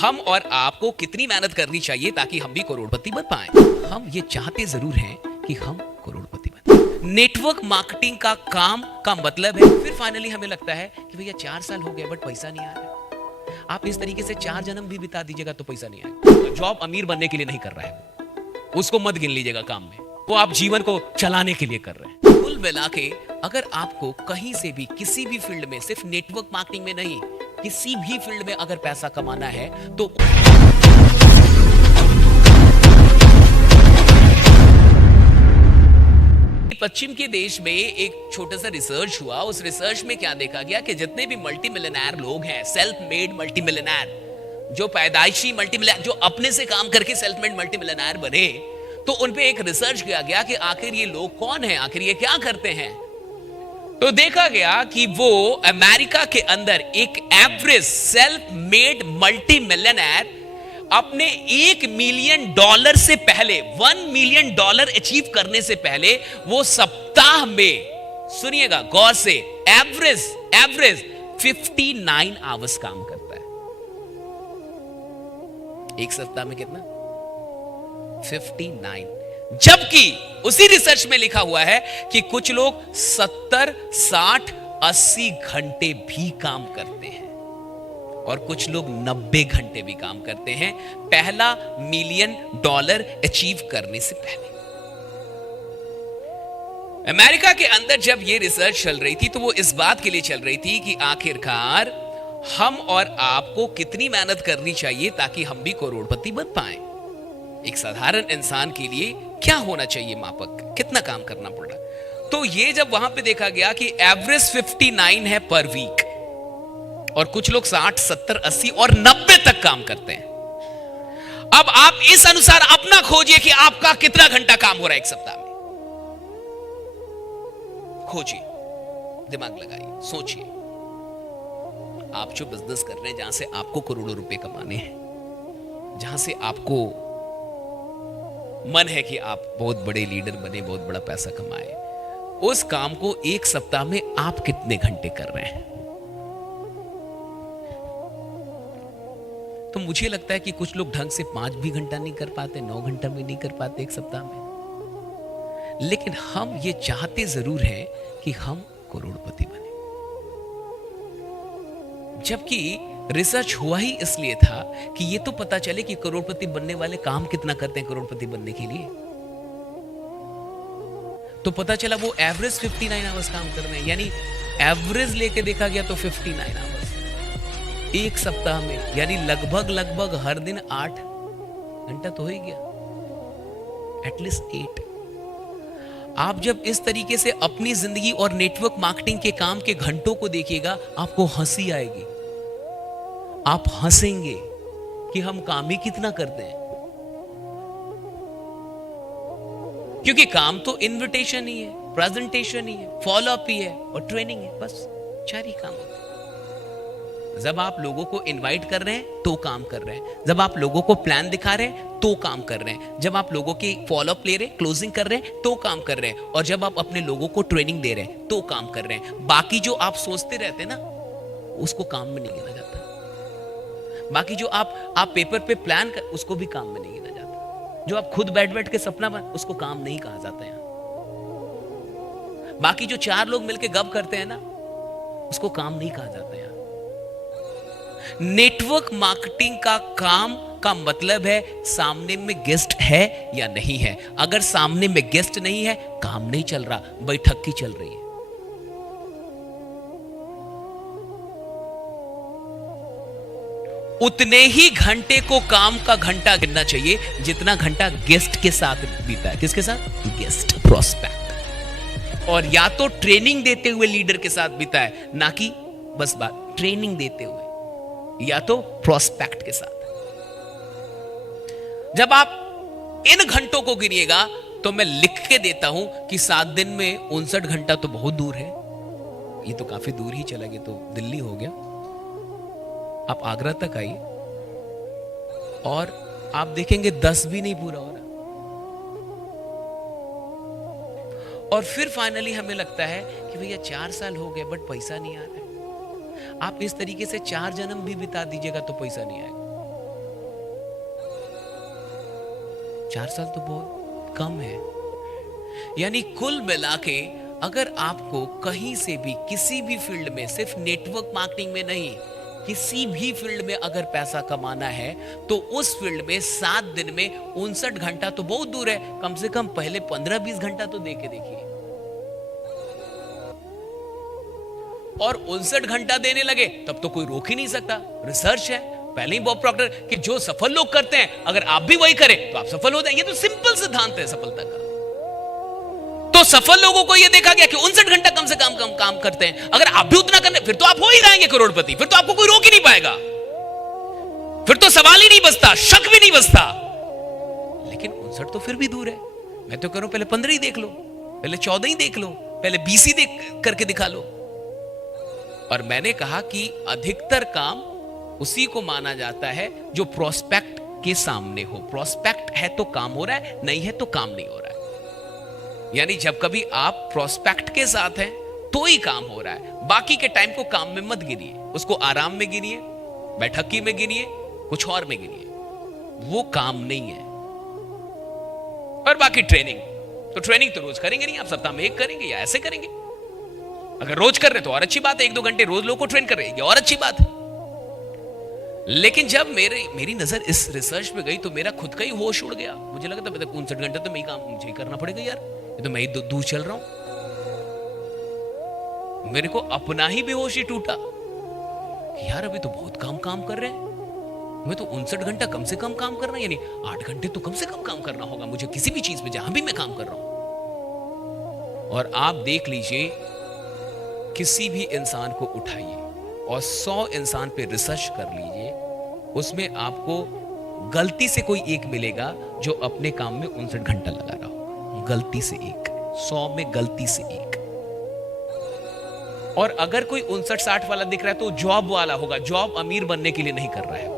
हम और आपको कितनी मेहनत करनी चाहिए ताकि हम भी करोड़पति बन पाए। हम ये चाहते जरूर हैं कि हम करोड़पति बने। नेटवर्क मार्केटिंग का काम का मतलब है, फिर फाइनली हमें लगता है कि भैया 4 साल हो गए बट पैसा नहीं आ रहा। आप इस तरीके से 4 जन्म भी बिता दीजिएगा तो पैसा नहीं आएगा। जॉब अमीर बनने के लिए नहीं कर रहा है, उसको मत गिन लीजिएगा काम में, वो आप जीवन को चलाने के लिए कर रहे हैं। कुल मिला के अगर आपको कहीं से भी किसी भी फील्ड में, सिर्फ नेटवर्क मार्केटिंग में नहीं, किसी भी फील्ड में अगर पैसा कमाना है तो पश्चिम के देश में एक छोटा सा रिसर्च हुआ। उस रिसर्च में क्या देखा गया कि जितने भी मल्टी मिलियनेयर लोग हैं, सेल्फ मेड मल्टी मिलियनेयर, जो पैदाइशी मल्टी मिलियनेयर, जो अपने से काम करके सेल्फ मेड मल्टी मिलियनेयर बने, तो उन पे एक रिसर्च किया गया कि आखिर ये लोग कौन हैं, आखिर ये क्या करते हैं। तो देखा गया कि वो अमेरिका के अंदर एक average self made multi millionaire अपने $1 मिलियन से पहले, $1 मिलियन अचीव करने से पहले, वो सप्ताह में, सुनिएगा गौर से, एवरेज 59 आवर्स काम करता है। एक सप्ताह में कितना? 59। जबकि उसी रिसर्च में लिखा हुआ है कि कुछ लोग 70, 60, 80 घंटे भी काम करते हैं और कुछ लोग 90 घंटे भी काम करते हैं पहला $1 मिलियन अचीव करने से पहले। अमेरिका के अंदर जब यह रिसर्च चल रही थी तो वो इस बात के लिए चल रही थी कि आखिरकार हम और आपको कितनी मेहनत करनी चाहिए ताकि हम भी करोड़पति बन पाए। एक साधारण इंसान के लिए क्या होना चाहिए मापक, कितना काम करना पड़ रहा। तो ये जब वहां पे देखा गया कि एवरेज 59 है पर वीक और कुछ लोग 60, 70, 80 और 90 तक काम करते हैं। अब आप इस अनुसार अपना खोजिए कि आपका कितना घंटा काम हो रहा है एक सप्ताह में। खोजिए, दिमाग लगाइए, सोचिए। आप जो बिजनेस कर रहे हैं, जहां से आपको करोड़ों रुपए कमाने हैं, जहां से आपको मन है कि आप बहुत बड़े लीडर बने, बहुत बड़ा पैसा कमाए, उस काम को एक सप्ताह में आप कितने घंटे कर रहे हैं। तो मुझे लगता है कि कुछ लोग ढंग से 5 भी घंटा नहीं कर पाते, 9 घंटा भी नहीं कर पाते एक सप्ताह में। लेकिन हम ये चाहते जरूर हैं कि हम करोड़पति बने। जबकि रिसर्च हुआ ही इसलिए था कि ये तो पता चले कि करोड़पति बनने वाले काम कितना करते हैं करोड़पति बनने के लिए। तो पता चला वो एवरेज 59 आवर्स काम कर रहे हैं, यानी एवरेज लेके देखा गया तो 59 आवर्स एक सप्ताह में, यानी लगभग हर दिन 8 घंटा तो हो ही गया, एटलीस्ट 8। आप जब इस तरीके से अपनी जिंदगी और नेटवर्क मार्केटिंग के काम के घंटों को देखिएगा, आपको हंसी आएगी। आप हंसेंगे कि हम काम ही कितना करते हैं। क्योंकि काम तो इनविटेशन ही है, प्रेजेंटेशन ही है, फॉलो अप ही है और ट्रेनिंग है, बस 4 ही काम होते हैं। जब आप लोगों को इनवाइट कर रहे हैं तो काम कर रहे हैं, जब आप लोगों को प्लान दिखा रहे हैं तो काम कर रहे हैं, जब आप लोगों की फॉलो अप ले रहे हैं, क्लोजिंग कर रहे हैं तो काम कर रहे हैं, और जब आप अपने लोगों को ट्रेनिंग दे रहे हैं तो काम कर रहे हैं। बाकी जो आप सोचते रहते हैं ना, उसको काम में नहीं गिना जाता। बाकी जो आप पेपर पे प्लान कर, उसको भी काम में नहीं गिना जाता। जो आप खुद बैठ के सपना बन, उसको काम नहीं कहा जाता है। बाकी जो 4 लोग मिलके गप करते हैं ना, उसको काम नहीं कहा जाता है। नेटवर्क मार्केटिंग का काम का मतलब है सामने में गेस्ट है या नहीं है। अगर सामने में गेस्ट नहीं है, काम नहीं चल रहा, बैठक की चल रही है। उतने ही घंटे को काम का घंटा गिनना चाहिए जितना घंटा गेस्ट के साथ बीता है। किसके साथ? Guest, prospect. और या तो ट्रेनिंग देते हुए लीडर के साथ बीता है, ना कि बस बात ट्रेनिंग देते हुए, या तो प्रोस्पेक्ट के साथ। जब आप इन घंटों को गिनिएगा तो मैं लिख के देता हूं कि 7 दिन में 59 घंटा तो बहुत दूर है। ये तो काफी दूर ही चला गया, तो दिल्ली हो गया। आप आगरा तक आइए और आप देखेंगे 10 भी नहीं पूरा हो रहा। और फिर फाइनली हमें लगता है कि भैया 4 साल हो गए बट पैसा नहीं आ रहा है। आप इस तरीके से 4 जन्म भी बिता दीजिएगा तो पैसा नहीं आएगा। 4 साल तो बहुत कम है। यानी कुल मिला के अगर आपको कहीं से भी किसी भी फील्ड में, सिर्फ नेटवर्क मार्केटिंग में नहीं, किसी भी फील्ड में अगर पैसा कमाना है तो उस फील्ड में 7 दिन में 59 घंटा तो बहुत दूर है, कम से कम पहले 15-20 घंटा तो दे के देखिए। और 59 घंटा देने लगे तब तो कोई रोक ही नहीं सकता। रिसर्च है पहले ही बॉब प्रॉक्टर कि जो सफल लोग करते हैं अगर आप भी वही करें तो आप सफल हो जाएंगे। तो सिंपल सिद्धांत है सफलता का। तो सफल लोगों को यह देखा गया कि 59 घंटा कम से कम काम करते हैं। अगर आप भी उतना करने फिर तो आप हो ही जाएंगे करोड़पति, फिर तो आपको कोई रोक ही नहीं पाएगा, फिर तो सवाल ही नहीं बचता, शक भी नहीं बचता। लेकिन 59 तो फिर भी दूर है। मैं तो कह रहा हूं पहले 15 ही देख लो, पहले 14 ही देख लो, पहले 20 ही देख करके दिखा लो। और मैंने कहा कि अधिकतर काम उसी को माना जाता है जो प्रोस्पेक्ट के सामने हो। प्रोस्पेक्ट है तो काम हो रहा है, नहीं है तो काम नहीं हो रहा है। यानी जब कभी आप प्रोस्पेक्ट के साथ हैं तो ही काम हो रहा है, बाकी के टाइम को काम में मत गिनिए, उसको आराम में गिनिए, बैठकी में गिनिए, कुछ और में गिनिए, वो काम नहीं है। और बाकी ट्रेनिंग तो रोज करेंगे नहीं, आप सप्ताह में 1 करेंगे या ऐसे करेंगे। अगर रोज कर रहे तो और अच्छी बात है, 1-2 घंटे रोज लोगों को ट्रेन कर रहे हैं और अच्छी बात है। लेकिन जब मेरी नजर इस रिसर्च पे गई तो मेरा खुद का ही होश उड़ गया। मुझे लगा था 59 घंटे तो मैं काम मुझे ही करना पड़ेगा यार, ये तो मैं ही दूर चल रहा हूं। मेरे को अपना ही बेहोश ही टूटा कि यार अभी तो बहुत काम कर रहे हैं, मैं तो 59 घंटा कम से कम काम करना, यानी 8 घंटे तो कम से कम काम करना होगा मुझे किसी भी चीज में जहां भी मैं काम कर रहा हूं। और आप देख लीजिए, किसी भी इंसान को उठाइए और 100 इंसान पे रिसर्च कर लीजिए, उसमें आपको गलती से कोई एक मिलेगा जो अपने काम में 59 घंटा लगा रहा हो। गलती से एक, 100 में गलती से एक। और अगर कोई 59-60 वाला दिख रहा है तो जॉब वाला होगा, जॉब अमीर बनने के लिए नहीं कर रहा है,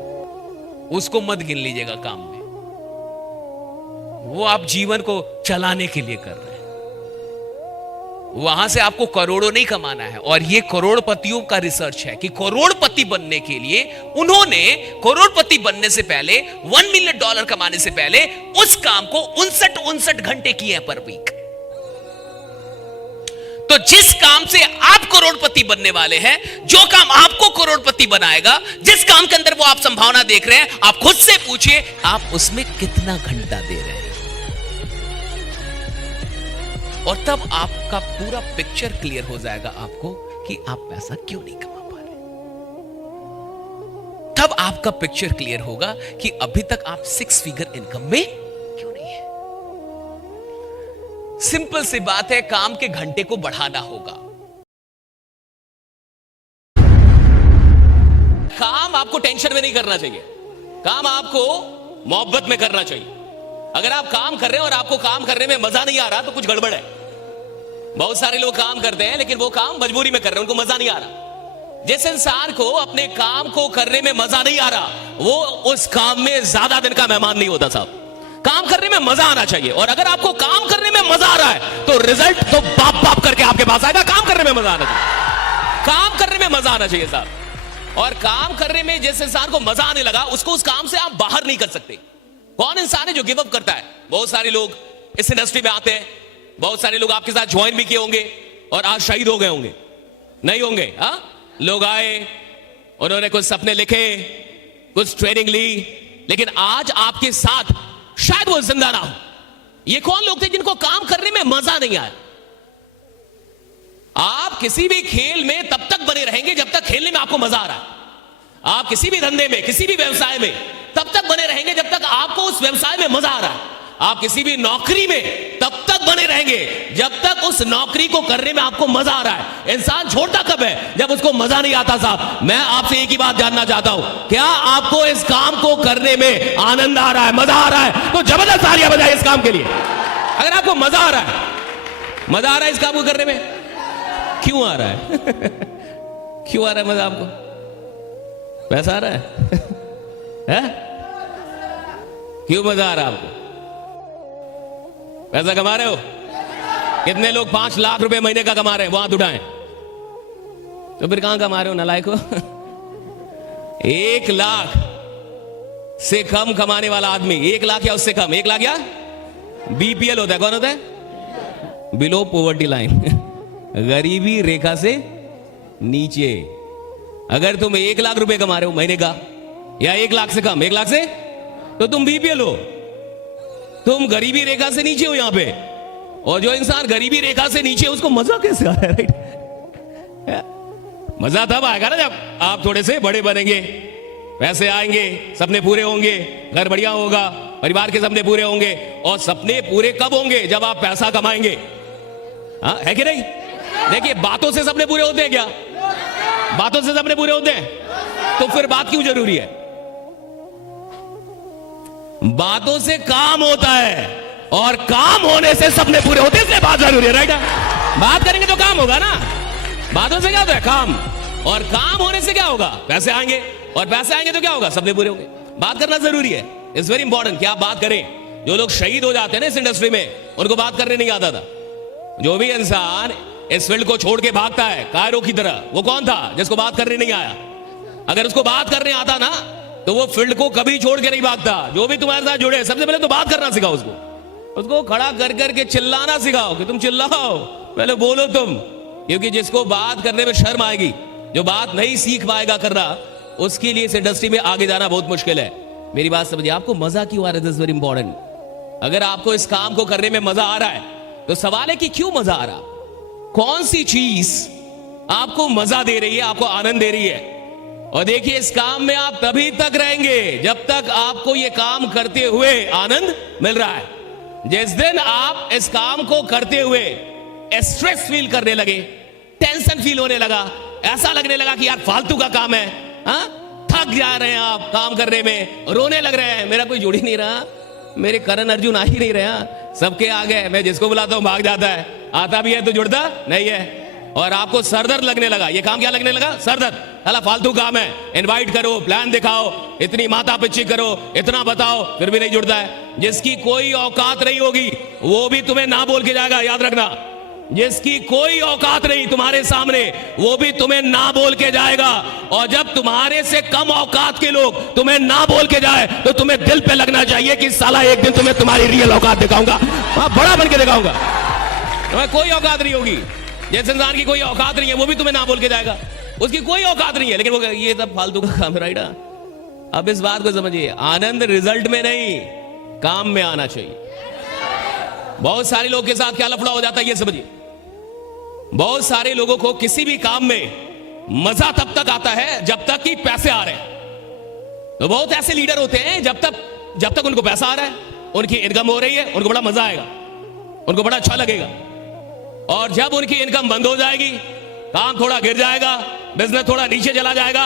उसको मत गिन लीजिएगा काम में, वो आप जीवन को चलाने के लिए कर रहे हैं। वहां से आपको करोड़ों नहीं कमाना है। और ये करोड़पतियों का रिसर्च है कि करोड़पति बनने के लिए उन्होंने करोड़पति बनने से पहले $1 मिलियन कमाने से पहले उस काम को 59 घंटे किए हैं पर वीक। तो जिस काम से आप करोड़पति बनने वाले हैं, जो काम आपको करोड़पति बनाएगा, जिस काम के अंदर वो आप संभावना देख रहे हैं, आप खुद से पूछिए आप उसमें कितना घंटा दे रहे हैं। और तब आपका पूरा पिक्चर क्लियर हो जाएगा आपको कि आप पैसा क्यों नहीं कमा पा रहे। तब आपका पिक्चर क्लियर होगा कि अभी तक आप 6 फिगर इनकम में क्यों नहीं है। सिंपल सी बात है, काम के घंटे को बढ़ाना होगा। काम आपको टेंशन में नहीं करना चाहिए, काम आपको मोहब्बत में करना चाहिए। अगर आप काम कर रहे हैं और आपको काम करने में मजा नहीं आ रहा तो कुछ गड़बड़ है। बहुत सारे लोग काम करते हैं लेकिन वो काम मजबूरी में कर रहे हैं, उनको मजा नहीं आ रहा। जिस इंसान को अपने काम को करने में मजा नहीं आ रहा, वो उस काम में ज्यादा दिन का मेहमान नहीं होता साहब। काम करने में मजा आना चाहिए। और अगर आपको काम करने में मजा आ रहा है तो रिजल्ट तो बाप करके आपके पास आएगा। काम करने में मजा आना चाहिए, काम करने में मजा आना चाहिए साहब। और काम करने में जिस इंसान को मजा आने लगा, उसको उस काम से आप बाहर नहीं कर सकते। कौन इंसान है जो गिव अप करता है? बहुत सारे लोग इस इंडस्ट्री में आते हैं, बहुत सारे लोग आपके साथ ज्वाइन भी किए होंगे और आज शहीद हो गए होंगे, नहीं होंगे? हाँ, लोग आए, उन्होंने कुछ सपने लिखे, कुछ ट्रेनिंग ली, लेकिन आज आपके साथ शायद वो जिंदा ना हो। ये कौन लोग थे जिनको काम करने में मजा नहीं आया? आप किसी भी खेल में तब तक बने रहेंगे जब तक खेलने में आपको मजा आ रहा है। आप किसी भी धंधे में, किसी भी व्यवसाय में तब तक बने रहेंगे जब तक आपको उस व्यवसाय में मजा आ रहा है। आप किसी भी नौकरी में तब तक बने रहेंगे जब तक उस नौकरी को करने में आपको मजा आ रहा है। इंसान छोड़ता कब है? जब उसको मजा नहीं आता साहब। मैं आपसे एक ही बात जानना चाहता हूं, क्या आपको इस काम को करने में आनंद आ रहा है, मजा आ रहा है? तो जबरदस्त तालियां बजाइए इस काम के लिए। अगर आपको मजा आ रहा है, मजा आ रहा है इस काम को करने में, क्यों आ रहा है? क्यों आ रहा है मजा आपको? पैसा आ रहा है? क्यों मजा आ रहा है आपको? पैसा कमा रहे हो? कितने लोग 5 लाख रुपए महीने का कमा रहे हैं? वो हाथ उठाएं। तो फिर कहां कमा रहे हो नालायक हो? 1 लाख से कम कमाने वाला आदमी, 1 लाख या उससे कम, 1 लाख या बीपीएल होता है। कौन होता है? बिलो पॉवर्टी लाइन, गरीबी रेखा से नीचे। अगर तुम 1 लाख रुपए कमा रहे हो महीने का, या 1 लाख से कम, 1 लाख से, तो तुम बीपीएल हो, तुम गरीबी रेखा से नीचे हो यहां पे। और जो इंसान गरीबी रेखा से नीचे, उसको मजा कैसे आ रहा है? राइट, मजा तब आएगा ना जब आप थोड़े से बड़े बनेंगे, पैसे आएंगे, सपने पूरे होंगे, घर बढ़िया होगा, परिवार के सपने पूरे होंगे। और सपने पूरे कब होंगे? जब आप पैसा कमाएंगे। हाँ, है कि नहीं? देखिए, बातों से सपने पूरे होते हैं क्या? बातों से सपने पूरे होते हैं, तो फिर बात क्यों जरूरी है? बातों से काम होता है, और काम होने से सपने पूरे होते हैं, इसलिए बात जरूरी है। राइट, बात करेंगे तो काम होगा ना। बातों से क्या होता है? काम। और काम होने से क्या होगा? पैसे आएंगे, और पैसे आएंगे तो क्या होगा? सपने पूरे होंगे। बात करना जरूरी है, इट्स वेरी इंपॉर्टेंट कि आप बात करें। जो लोग शहीद हो जाते हैं ना इस इंडस्ट्री में, उनको बात करने नहीं आता था। जो भी इंसान इस फील्ड को छोड़ के भागता है कायरो की तरह, वो कौन था? जिसको बात करने नहीं आया। अगर उसको बात करने आता ना, तो वो फील्ड को कभी छोड़ के नहीं भागता। जो भी तुम्हारे साथ जुड़े, सबसे पहले तो बात करना सिखाओ उसको खड़ा कर करके चिल्लाना सिखाओ कि तुम चिल्लाओ, पहले बोलो तुम। क्योंकि जिसको बात करने में शर्म आएगी, जो बात नहीं सीख पाएगा करना, उसके लिए इस इंडस्ट्री में आगे जाना बहुत मुश्किल है। मेरी बात समझिए, आपको मजा क्यों आ रहा है? This is very important. अगर आपको इस काम को करने में मजा आ रहा है, तो सवाल है कि क्यों मजा आ रहा? कौन सी चीज आपको मजा दे रही है, आपको आनंद दे रही है? और देखिए, इस काम में आप तभी तक रहेंगे जब तक आपको यह काम करते हुए आनंद मिल रहा है। जिस दिन आप इस काम को करते हुए स्ट्रेस फील करने लगे, टेंशन फील होने लगा, ऐसा लगने लगा कि यार फालतू का काम है, हाँ, थक जा रहे हैं आप काम करने में, रोने लग रहे हैं, मेरा कोई जुड़ ही नहीं रहा, मेरे करण अर्जुन आ ही नहीं रहा, सबके आ गए, मैं जिसको बुलाता हूं भाग जाता है, आता भी है तो जुड़ता नहीं है। और आपको सरदर्द लगने लगा। ये काम क्या लगने लगा? सरदर्द। साला फालतू काम है, इनवाइट करो, प्लान दिखाओ, इतनी माता पिच्ची करो, इतना बताओ, फिर भी नहीं जुड़ता है। जिसकी कोई औकात नहीं होगी, वो भी तुम्हें ना बोल के जाएगा, याद रखना। जिसकी कोई औकात नहीं तुम्हारे सामने, वो भी तुम्हें ना बोल के जाएगा। और जब तुम्हारे से कम औकात के लोग तुम्हें ना बोल के जाए, तो तुम्हें दिल पे लगना चाहिए कि साला एक दिन तुम्हें तुम्हारी रियल औकात दिखाऊंगा, बड़ा बन के दिखाऊंगा। तुम्हें कोई औकात नहीं होगी। जिस इंसान की कोई औकात नहीं है, वो भी तुम्हें ना बोल के जाएगा। उसकी कोई औकात नहीं है, लेकिन वो ये सब फालतू का काम है। राइट, अब इस बात को समझिए, आनंद रिजल्ट में नहीं, काम में आना चाहिए। बहुत सारे लोग के साथ क्या लफड़ा हो जाता है, ये समझिए। बहुत सारे लोगों को किसी भी काम में मजा तब तक आता है जब तक कि पैसे आ रहे हैं। तो बहुत ऐसे लीडर होते हैं, जब तक उनको पैसा आ रहा है, उनकी इनकम हो रही है, उनको बड़ा मजा आएगा, उनको बड़ा अच्छा लगेगा। और जब उनकी इनकम बंद हो जाएगी, काम थोड़ा गिर जाएगा, बिजनेस थोड़ा नीचे चला जाएगा,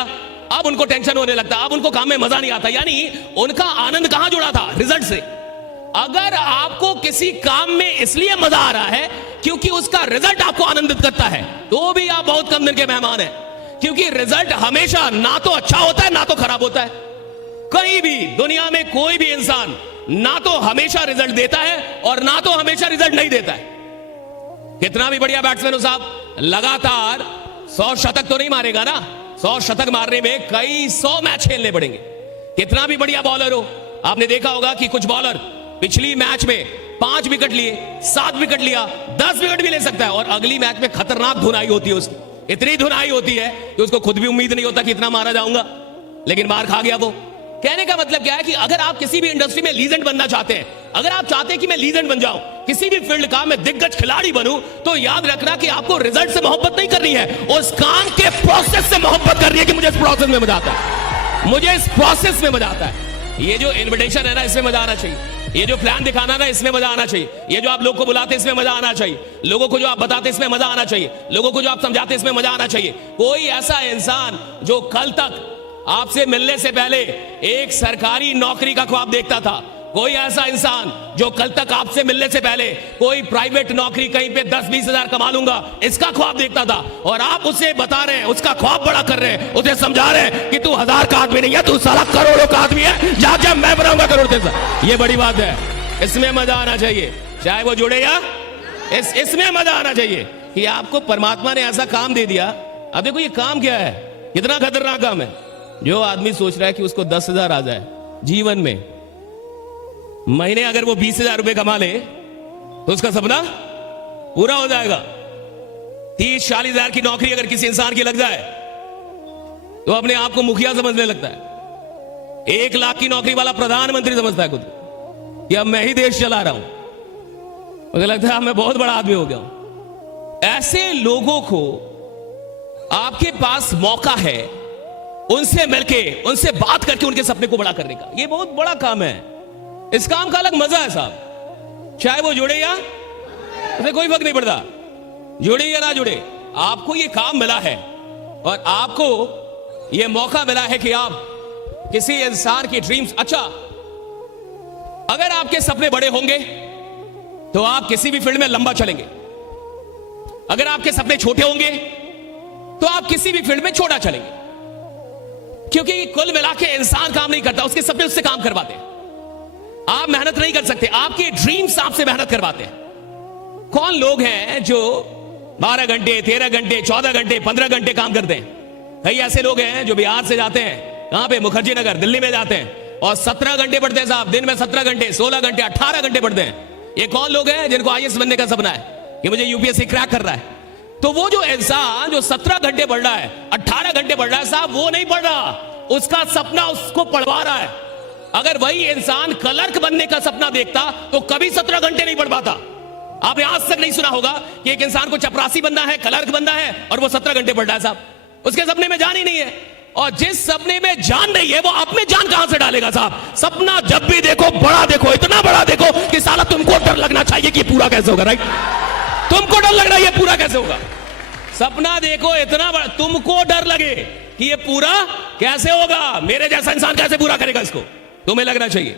अब उनको टेंशन होने लगता है, अब उनको काम में मजा नहीं आता। यानी उनका आनंद कहां जुड़ा था? रिजल्ट से। अगर आपको किसी काम में इसलिए मजा आ रहा है क्योंकि उसका रिजल्ट आपको आनंदित करता है, तो भी आप बहुत कम दिन के मेहमान हैं। क्योंकि रिजल्ट हमेशा ना तो अच्छा होता है, ना तो खराब होता है। कहीं भी दुनिया में कोई भी इंसान ना तो हमेशा रिजल्ट देता है, और ना तो हमेशा रिजल्ट नहीं देता है। कितना भी बढ़िया बैट्समैन हो साहब, लगातार 100 शतक तो नहीं मारेगा ना। 100 शतक मारने में कई 100 मैच खेलने पड़ेंगे। कितना भी बढ़िया बॉलर हो, आपने देखा होगा कि कुछ बॉलर पिछली मैच में 5 विकेट लिए, 7 विकेट लिया, 10 विकेट भी ले सकता है, और अगली मैच में खतरनाक धुनाई होती है उसकी। इतनी धुनाई होती है कि उसको खुद भी उम्मीद नहीं होता कि इतना मारा जाऊंगा, लेकिन मार खा गया वो। कहने का मतलब क्या है कि अगर आप किसी भी इंडस्ट्री में लीजेंड बनना चाहते हैं, अगर आप चाहते हैं कि मैं लीजेंड बन जाऊं, किसी भी फील्ड का मैं दिग्गज खिलाड़ी बनूं, तो याद रखना कि आपको रिजल्ट से मोहब्बत नहीं करनी है, उस काम के प्रोसेस से मोहब्बत करनी है कि मुझे इस प्रोसेस में मजा आता है, मुझे इस प्रोसेस में मजा आता है। ये जो इन्विटेशन है ना, इसमें मजा आना चाहिए। ये जो प्लान दिखाना ना, इसमें मजा आना चाहिए। ये जो आप लोग को बुलाते, इसमें मजा आना चाहिए। लोगों को जो आप बताते, इसमें मजा आना चाहिए। लोगों को जो आप समझाते, इसमें मजा आना चाहिए। कोई ऐसा इंसान जो कल तक आपसे मिलने से पहले एक सरकारी नौकरी का ख्वाब देखता था, कोई ऐसा इंसान जो कल तक आपसे मिलने से पहले कोई प्राइवेट नौकरी कहीं पे 10-20 हजार कमा लूंगा, इसका ख्वाब देखता था, और आप उसे बता रहे हैं, उसका ख्वाब बड़ा कर रहे हैं, उसे समझा रहे हैं कि तू 1000 का आदमी नहीं है, तू साला करोड़ों का आदमी है, जा मैं बनाऊंगा करोड़ तेरा। ये बड़ी बात है, इसमें मजा आना चाहिए, चाहे वो जुड़े या इसमें मजा आना चाहिए कि आपको परमात्मा ने ऐसा काम दे दिया। अब देखो ये काम क्या है, कितना खतरनाक काम है। जो आदमी सोच रहा है कि उसको 10,000 आ जाए, जीवन में महीने अगर वो 20,000 रुपए कमा ले तो उसका सपना पूरा हो जाएगा। 30-40 हजार की नौकरी अगर किसी इंसान की लग जाए तो अपने आप को मुखिया समझने लगता है। 1 लाख की नौकरी वाला प्रधानमंत्री समझता है खुद को कि अब मैं ही देश चला रहा हूं। मुझे लगता है मैं बहुत बड़ा आदमी हो गया हूं। ऐसे लोगों को आपके पास मौका है उनसे मिलके, उनसे बात करके उनके सपने को बड़ा करने का। ये बहुत बड़ा काम है। इस काम का अलग मजा है साहब, चाहे वो जुड़े या उसे कोई फर्क नहीं पड़ता, जुड़े या ना जुड़े। आपको ये काम मिला है और आपको ये मौका मिला है कि आप किसी इंसान की ड्रीम्स, अच्छा अगर आपके सपने बड़े होंगे तो आप किसी भी फील्ड में लंबा चलेंगे। अगर आपके सपने छोटे होंगे तो आप किसी भी फील्ड में छोटा चलेंगे, क्योंकि कुल मिला के इंसान काम नहीं करता, उसके सपने उससे काम करवाते हैं। आप मेहनत नहीं कर सकते, आपके ड्रीम्स आपसे मेहनत करवाते हैं। कौन लोग हैं जो 12 घंटे, 13 घंटे, 14 घंटे, 15 घंटे काम करते हैं? कई ऐसे लोग हैं जो बिहार से जाते हैं, कहां पे, मुखर्जी नगर, दिल्ली में जाते हैं और 17 घंटे पढ़ते हैं साहब, दिन में 17 घंटे, 16 घंटे, 18 घंटे पढ़ते हैं। ये कौन लोग हैं जिनको IAS बनने का सपना है कि मुझे UPSC क्रैक कर रहा है? तो वो जो इंसान जो 17 घंटे पढ़ रहा है, 18 घंटे पढ़ रहा है साहब, वो नहीं पढ़ रहा, उसका सपना उसको पढ़वा रहा है। अगर वही इंसान क्लर्क बनने का सपना देखता तो कभी 17 घंटे नहीं पढ़ पाता। आपने आज तक नहीं सुना होगा कि एक इंसान को चपरासी बनना है, क्लर्क बनना है और वो 17 घंटे पढ़ रहा है साहब, उसके सपने में जान ही नहीं है। और जिस सपने में जान नहीं है वो आप में जान कहां से डालेगा साहब? सपना जब भी देखो बड़ा देखो, इतना बड़ा देखो कि साला तुमको डर लगना चाहिए कि ये पूरा कैसे होगा, राइट? तुमको डर लग रहा है ये पूरा कैसे होगा। सपना देखो इतना बड़ा, तुमको डर लगे कि ये पूरा कैसे होगा, मेरे जैसा इंसान कैसे पूरा करेगा इसको, तुम्हें लगना चाहिए।